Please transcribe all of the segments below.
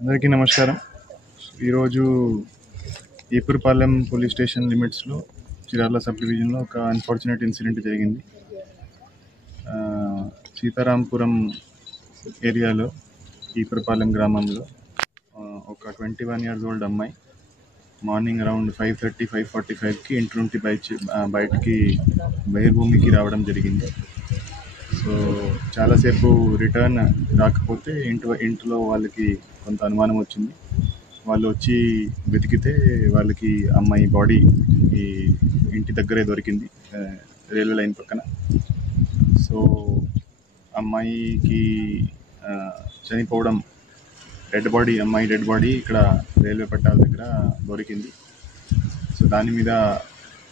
అందరికీ నమస్కారం. ఈరోజు ఈపురపాలెం పోలీస్ స్టేషన్ లిమిట్స్లో చిరాల సబ్ డివిజన్లో ఒక అన్ఫార్చునేట్ ఇన్సిడెంట్ జరిగింది. సీతారాంపురం ఏరియాలో ఈపురపాలెం గ్రామంలో ఒక 21 years old అమ్మాయి మార్నింగ్ అరౌండ్ 5:30, 5:45కి ఇంటి నుండి బయటికి బహిర్భూమికి రావడం జరిగింది. సో చాలాసేపు రిటర్న్ రాకపోతే ఇంట్లో వాళ్ళకి కొంత అనుమానం వచ్చింది. వాళ్ళు వచ్చి వెతికితే వాళ్ళకి అమ్మాయి బాడీ ఈ ఇంటి దగ్గరే దొరికింది, రైల్వే లైన్ పక్కన. సో అమ్మాయికి చనిపోవడం అమ్మాయి డెడ్ బాడీ ఇక్కడ రైల్వే పట్టాల దగ్గర దొరికింది. సో దాని మీద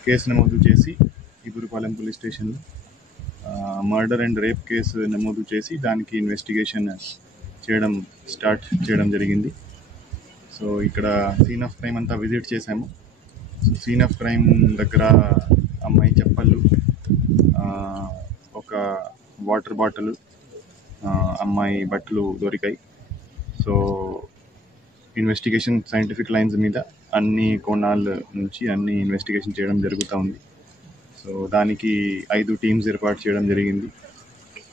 కేసు నమోదు చేసి ఈపురపాలెం పోలీస్ స్టేషన్లో మర్డర్ అండ్ రేప్ కేసు నమోదు చేసి దానికి ఇన్వెస్టిగేషన్ స్టార్ట్ చేయడం జరిగింది. సో ఇక్కడ సీన్ ఆఫ్ క్రైమ్ అంతా విజిట్ చేశాము. సో సీన్ ఆఫ్ క్రైమ్ దగ్గర అమ్మాయి చెప్పళ్ళు, ఒక వాటర్ బాటిల్, అమ్మాయి బట్టలు దొరికాయి. సో ఇన్వెస్టిగేషన్ సైంటిఫిక్ లైన్స్ మీద అన్ని కోణాల నుంచి అన్ని ఇన్వెస్టిగేషన్ చేయడం జరుగుతూ ఉంది. సో దానికి 5 teams ఏర్పాటు చేయడం జరిగింది.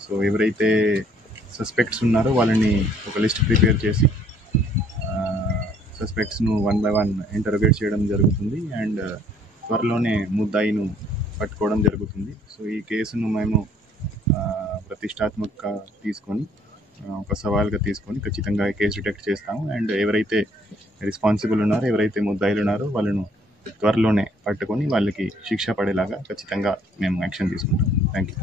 సో ఎవరైతే సస్పెక్ట్స్ ఉన్నారో వాళ్ళని ఒక లిస్ట్ ప్రిపేర్ చేసి సస్పెక్ట్స్ను 1 by 1 ఇంటరోగేట్ చేయడం జరుగుతుంది అండ్ త్వరలోనే ముద్దాయిను పట్టుకోవడం జరుగుతుంది. సో ఈ కేసును మేము ప్రతిష్టాత్మకంగా తీసుకొని ఒక సవాల్గా తీసుకొని ఖచ్చితంగా ఈ కేసు డిటెక్ట్ చేస్తాము అండ్ ఎవరైతే రెస్పాన్సిబుల్ ఉన్నారో, ఎవరైతే ముద్దాయిలు ఉన్నారో వాళ్ళను త్వరలోనే పట్టుకొని వాళ్ళకి శిక్ష పడేలాగా ఖచ్చితంగా మేము యాక్షన్ తీసుకుంటాం. Thank you.